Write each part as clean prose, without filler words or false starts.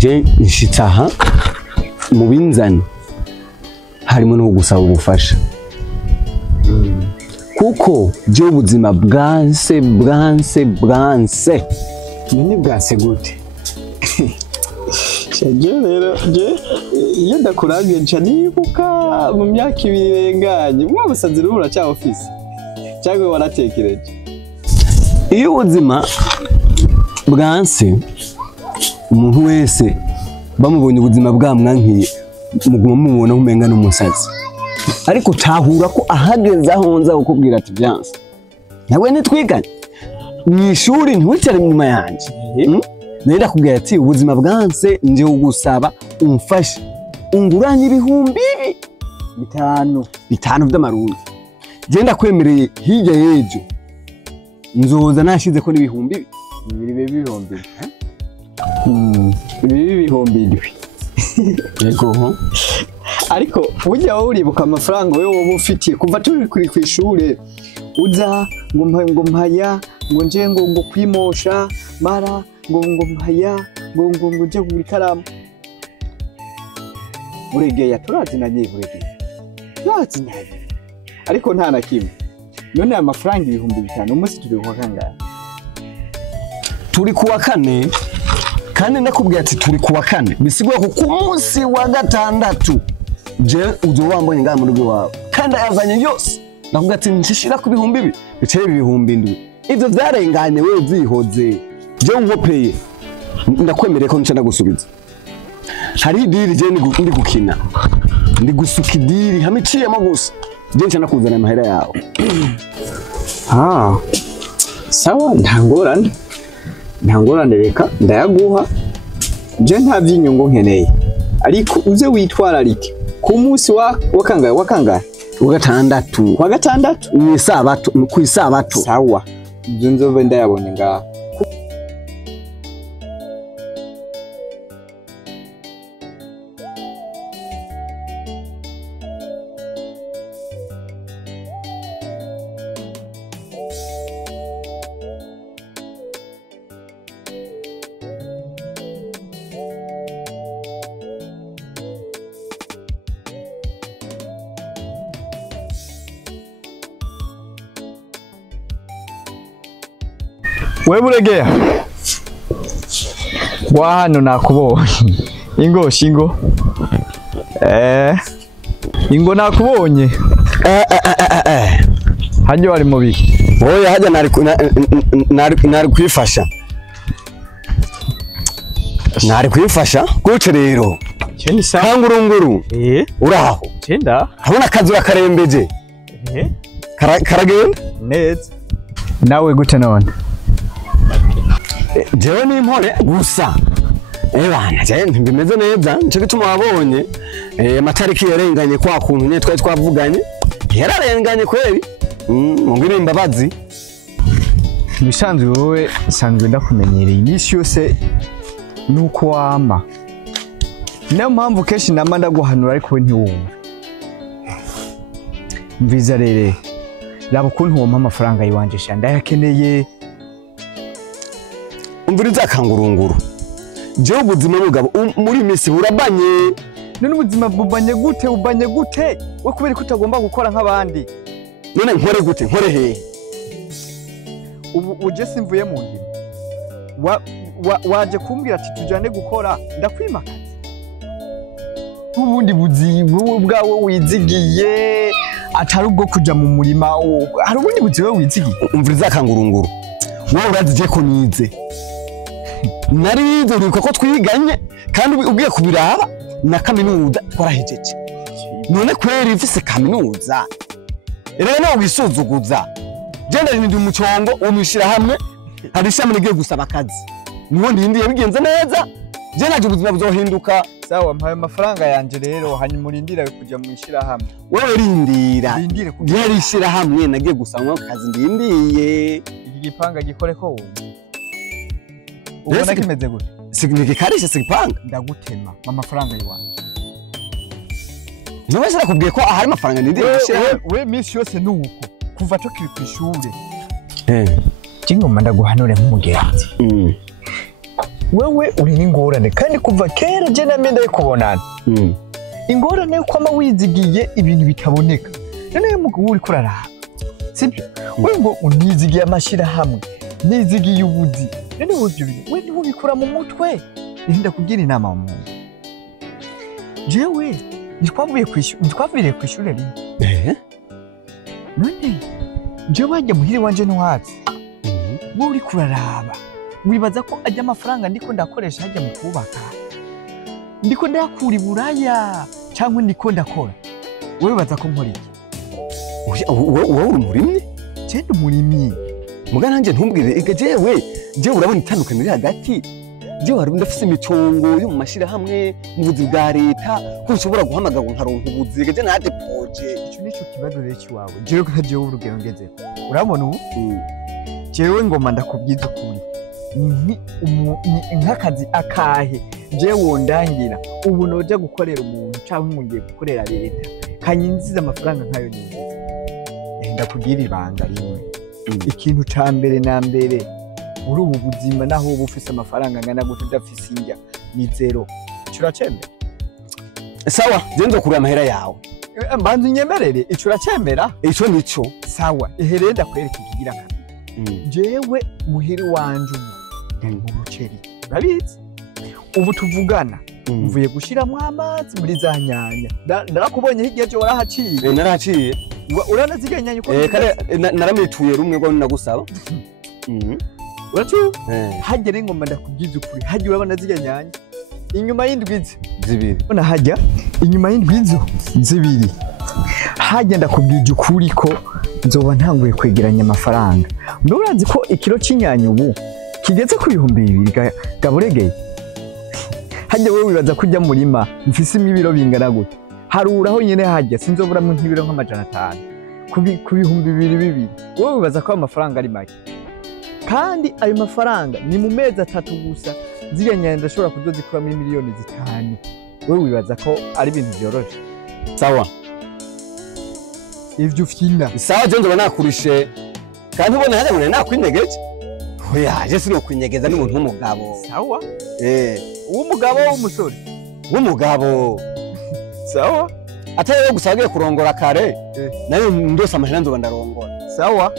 je nshitsaha mu binzani harimo no gusaba ubufasha kuko je ubuzima bwanse none bwanse gute je rero iyo ndakurangiye nca nibuka mu myaka 2 irenganye mwabusanze rubura cha office cyangwa waratekereje iyo ubuzima bwanse umuntu wese bamubonye ubuzima bwamwankiye muguma mubona umenga n'umusazi ariko tahura ko ahageze aho nza kukubwira ati byanse nawe nitwiganye mwishuri ntiwicare inyuma yanje nenda kubwira ati ubuzima bwanse nje ugusaba umfashe unguranye 5,000 by'amarundi genda kwemereye hirya yejo nzoza nashize ko n'ibihumbi ibihumbi yego ariko ujya uribuka amafaranga wewe wowe ufitiye kuva turi kuri kw'ishure uza ngo mpaya ngo nje ngo kwimosha mara ngo mpaya ngo nje kugura ikaramu buregeye turazinanye ariko nta na kimwe none amafaranga 5,000 umunsi turi kwa kangahe turi kuwa kane kandi ndakubwira ati turi kuwa kane bisigwa ko ku munsi wa gatandatu je uzo wambonye ngaha mu rugo wawe kandi yazanye yose nakubwira ati nshishira ku 2,000 biceye 7,000 ivyo vyarenganye wewe vyihoze je nkopeye ndakwemereye ko nca ndagusubiza hari diri je ndi gukina ndi gusuka idiri hamiciyemo gusa je nca nakuzana amahera yawe sawa ntangorane reka ndayaguha je nta by'inyungu nkeneye ariko uze witwararike ku munsi wa kangahe wa gatandatu ku isabato sawa ibyo nzobe ndayabone ngaha wewe buregea wa hano nakubonye ingo nakubonye hajyo wari mubi oya hajya nari kwifasha gute rero cyeni sa kangurunguru uraho cyenda habona akazi urakarembeje karagenda neza nawe gute none jewe ni impore gusa bana je ndimeze neza nce gituma wabonye amatariki yarenganye kwa kuntu nye twari twavuganye yararenganye kweli ngwino imbabazi bisanzwe wowe sanzwe ndakumenyereye imisi yose nuko wama niyo mpamvu kenshi nama ndaguhanura ariko we ntiwumva mviza rere raba ukuntu wompa amafaranga yiwanje sha ndayakeneye umviriza kangurunguru je ubuzima bugabo muri misi burabanye none ubuzima bubanye gute we kubera ko utagomba gukora nk'abandi none nkore hehe ubu uje simvuye mu ndimo waje kumbwira ati tujane gukora ndakwimakaza ubundi buzima bwawe wizigiye atari ubwo kuja mu murima hari ubundi buzima wizigiye umviriza kangurunguru wowe urazije ko nize narize uruko ko twiganye kandi ugiye kubiraba na kaminuza twarahejeje none kweri ifise kaminuza rero no wisuzuguza genda ndi umucongo umishira hamwe hari ishami rigiye gusaba akazi niho ndindiye bigenze neza je naje ubuzima buzohinduka sawa mpaye amafaranga yanje rero hanyuma urindira kuja mu ishira hamwe wewe rindira yari ishira hamwe nagiye gusanga akazi ndindiye iki gipanga gikore ko ubona kimeze gute sigikarisha sigipanga ndagutema amafaranga yiwanje none nakubwiye ko ahari amafaranga ndindiye we misi yose nuko kuva tukiri ku ishure kingoma ndaguhanure nk'umugenzi wewe uri n'ingorane kandi kuva kera je namenda kubonana ingorane yo kwama wizigiye ibintu bitaboneka none mugabo uri kuraraba sibyo wewe ngo unizigiye amashira hamwe nizigiye ubuzi none we ntubikura mu mutwe nda kugira inama mu jewe ntitwaviriye kw'ishure rimwe none je wajya muhiri wanje ntwazi wowe uri kuraraba wibaza ko ajya amafaranga ndiko ndakoresha hajya mu kubaka ndiko ndakura iburaya cyangwa ndiko ndakora wowe wibaza ko nkora iki wowe uri umurimyi cyenda umurimyi muga nanjye ntumbwire jewe urabona itandukanye riri hagati jewe hari ndafise imicongo yo mu mashira hamwe mu buzi bwa leta ko ushobora guhamagara nkaronka ubuzi je naje proje icyo nico kibazo rero kiwawe jewe ko jewe urugero ngeze urabona ubu jewe ngoma ndakubwiza ukuri nk'akazi akahe jewe wondangira ubu noja gukorera umuntu cyangwa ngiye gukorera leta kanyinziza amafaranga nkayo nyine ndakugira ibanga rimwe ikintu ca mbere na mbere muri ubu buzima naho uba ufise amafaranga angana gute udafise indya ni zero uracemera sawa je nzokura amahera yawe mbanza unyemerere ico uracemera ico nico sawa ehereye ndakwereka ikigira kabiri jewe muhiri wanje mu muceri urabizi ubu tuvugana mvuye gushiramwo amazi muri za nyanya ndarakubonye hirya je warahaciye narahaciye uranaziga nyanya uko kare naramituye rumwe ngo nagusaba uracu hagere ngomba ndakubwiza ukuri hajya urabona ziga nyanya inyuma y'indwizi zibiri bona hajya inyuma y'indwizo zibiri hajya ndakubwiza ukuri ko nzoba ntanguye kwegeranya amafaranga mbe urazi ko ikiro c'inyanya ubu kigeze ku 200 gaburegeye hajya wowe wibaza kujya murima mfise imibiro bingana gute haruraho nyene hajya sinzoburamwe nk'ibiro nk'500 ku 200 wowe wibaza ko amafaranga ari make kandi ayo mafaranga ni mu mezi 3 gusa ziganya ndashobora kuzozikura muri miliyoni 5 wewe wibaza ko ari ibintu byoroshe sawa ivyo ufyina sawa je nzoba nakurishe kandi ubona hajya ngo nakwinegeje oya je sino kwinyegeza n'umuntu w'umugabo sawa uw'umugabo w'umusore w'umugabo sawa atari yo gusagiye kurongora kare nayo ndose amahera nzoba ndarongora sawa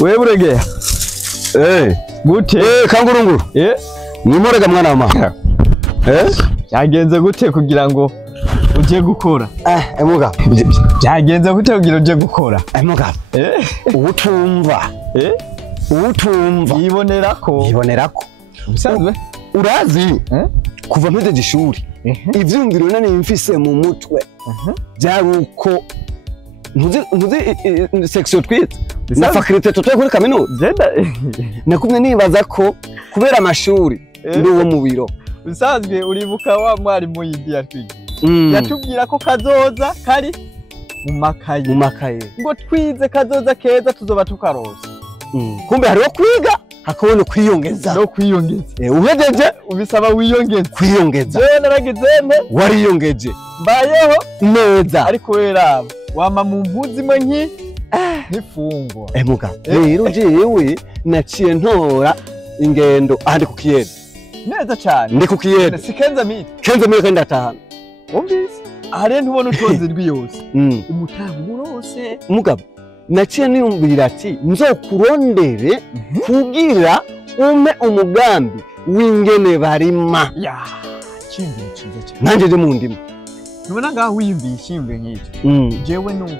wewe buregeye gute kangurunguru nimorega mwana wa mama yagenze gute kugira ngo uje gukora emuga yagenze gute kugira uje gukora emuga ubutumva yibonerako bisanzwe urazi kuva mpeze ishuri ivyumviro nani mfise mu mutwe byaruko ntuzi section twite na faculté tutoye kuri kaminuza nakumye nibaza ko kubera amashuri ndi wo mu biro bisanzwe uribuka wa mwarimu yindi yatwigiye yatubwira ko kazoza kari mu makaye ngo twize kazoza keza tuzoba tukaroza kumbe hariho kwiga hakabona kwiyongeza no kwiyongeza uhejeje ubisaba wiyongeza kwiyongeza je naragize wariyongeje mbayeho neza ariko weraba wama mu mpuzimo nki nifungwa muga rero jewe naciye ntora ingendo ahandi ku kiyede neza cyane ndi ku kiyede sikenza mite kandi ndatahana umvise ahari ntubona utonze rwiyose umutango urose mugabo naciye niyumvira ati nzokurondere kugira ume umugambi w'ingene barima ya kimbi ciza cyane nanje je mu ndimo nubona ngaho wiyumvisha imve nk'icyo jewe nuko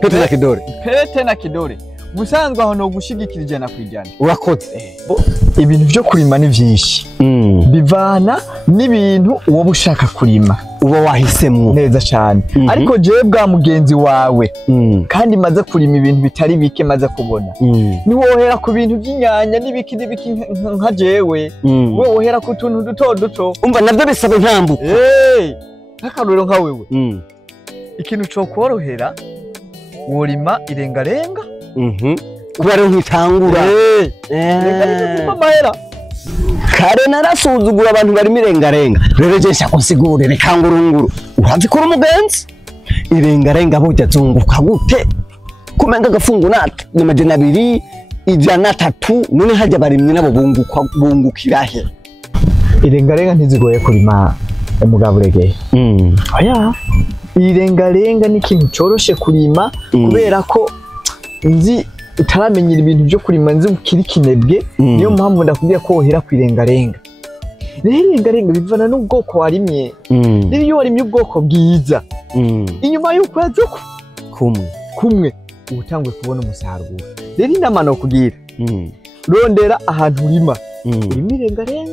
Pete na kidore. Pete na kidore musanzwe aho no gushigikira ijana kwijana. Urakoze. Ibintu byo kurima ni byinshi. Bivana n'ibintu uwo bushaka kurima. Uba wahisemwo neza cyane. Ariko jewe bwa mugenzi wawe kandi maze kurima ibintu bitari bike maze kubona. Ni wohera ku bintu by'inyanya n'ibiki nka jewe. We wohera ku tuntu duto duto. Umva navyo bisaba intambuko. Nk'akaruriro nka wewe. Ikintu cyo korohera worima irengarenga. Kubera nkitangura. Mahera. Kare narasuzugura abantu bari mirengarenga. Rero je shakusigure rekangurunguru. Urazi ko umugenzi? Irengarenga burya zunguka gute? Kumenga gafungu nata ni majana 2 ijana 3 none hajya barimwe nabo bungukira he. Irengarenga ntizigoye kurima umugabo regeye. Aya. Irengarenga ni ikintu coroshe kurima kubera ko nzi utaramenyera ibintu byo kurima nzi ukiri kinebwe niyo mpamvu ndakubwira ko wohera kwirengarenga. Rero irengarenga bivana n'ubwoko warimye. Rero iyo warimye ubwoko bwiza inyuma y'ukwezi kumwe utangwe kubona umusaruro. Rero inama no kugira rondera ahantu urima irengarenga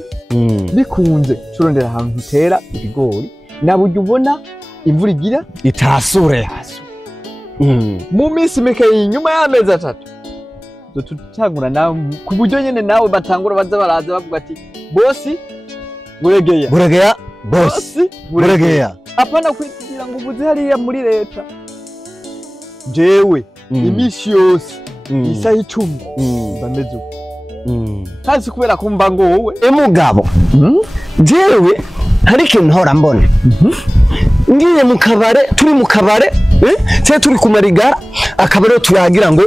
bikunze turondera ahantu utera ibigori naburyo ubona imvura igira itasure. Mu minsi mike inyuma y'amezi 3 tutangura nawe ku buryo nyene nawe batangura baza baraza bavuga ati bosi buregeya bosi buregeya apana kwitira ngo ubuze hariya muri leta jewe imisi yose isaha 10 bameze hasi kubera kumva ngo wowe mugabo jewe hari ikintu hora mbone ngiye mu kabare turi mu kabare cyo turi ku marigara akabare turagira ngo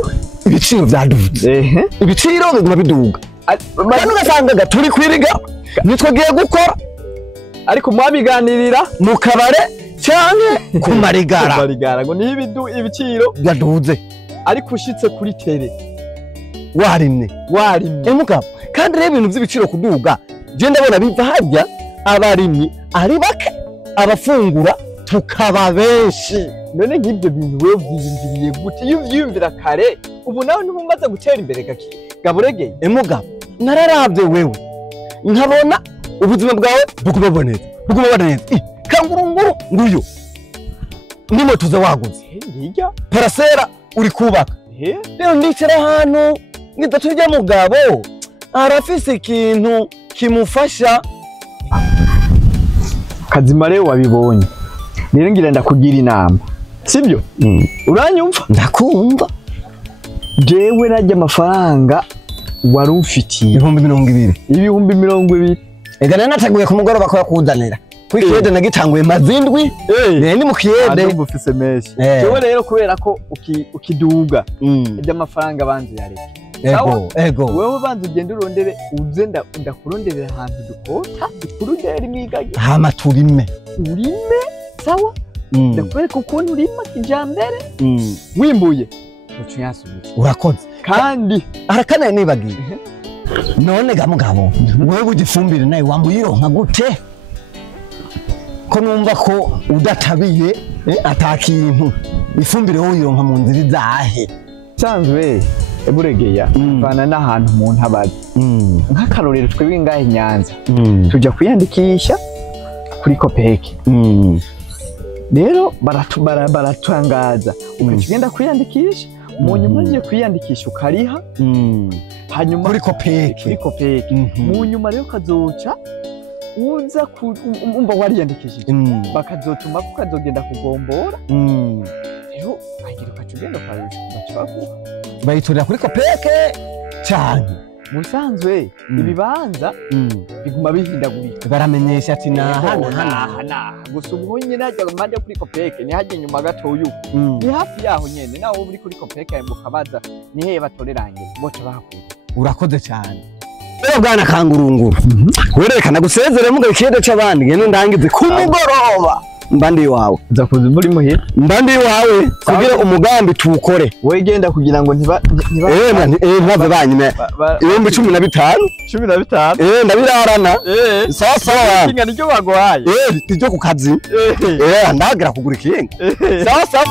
ibiciro byaduze ibiciro biguma biduga kandi ugasanga turi kwiriga nitwagiye gukora ariko mwabiganirira mu kabare cyane ku marigara ngo ni ibiciro byaduze ariko ushitse kuri tele warimwe mugabo kandi rero ibintu by'ibiciro kuduga je ndabona biva harya abarimyi ari bake abafungura tukaba benshi. None nk'ibyo bintu wewe byiyumviriye gute iyo uvyumvira kare ubu nawe ntumaze gutera imbere gaburegeye mugabo nararabye wewe nkabona ubuzima bwawe buguma neza kangurunguru nguyo nimo tuze waguze ngijya parasera uri kubaka rero ndicara hano ngidaturya mugabo arafise ikintu kimufasha Kazima rero wabibonye rero ngira ndakugira inama sibyo uranyumva ndakumva jewe najya amafaranga wari ufitiye 2020 ega nanateguye ku mugoroba ko yakuzanira kwikiyede nagitanguye mazindwi ni mu kiyede ndumva ufise meshi jewe rero kubera ko ukiduga ajya amafaranga banze yareke ego wewe banze ugende urondere uze ndakuronderera ahantu dukota ikurudera imigage hama urime sawa ndakwereka ukuntu urima kijambere wimbuye ucuyasubiza urakoze kandi arakanaye nibagiye none gamugabo wewe ugifumbire nawe wambuyironka gute ko numva ko udatabiye atakintu ifumbire wowe yironka mu nzira izahe sanzwe buregeya bana n'ahantu umuntu abazi nk'akarorero twebwe ngahe Nyanza tujya kwiyandikisha kuri Kopeke rero baratangaza ukagenda kwiyandikisha mu nyuma ugiye kwiyandikisha ukariha hanyuma kuri Kopeke mu nyuma rero kazoca uza umva wariyandikishije bakazotuma ukazogenda kugombora rero agira ukagenda bacaguha bayiturira kuri Kopeke cyane musanzwe ibibanza biguma bihindagurika baramenyesha ati naha gusa ubonye najya mande kuri Kopeke ni hajye nyuma gato uyu ni hafi yaho nyene nawo uri kuri Kopeke mukabaza ni hehe batorerange boca bahakura urakoze cyane rero bwana kangurunguru werekana gusezere mugabo ikiyede c'abandi ngene ndangize ku mugoroba mbandi iwawe uza kuza muri muhira mbandi iwawe kugira umugambi tuwukore wowe genda kugira ngo ntibave banyine 15 15 ndabirarana sawa sawa kinga niryo baguhaye iryo ku kazi ndagira kugura ikinga sawa sawa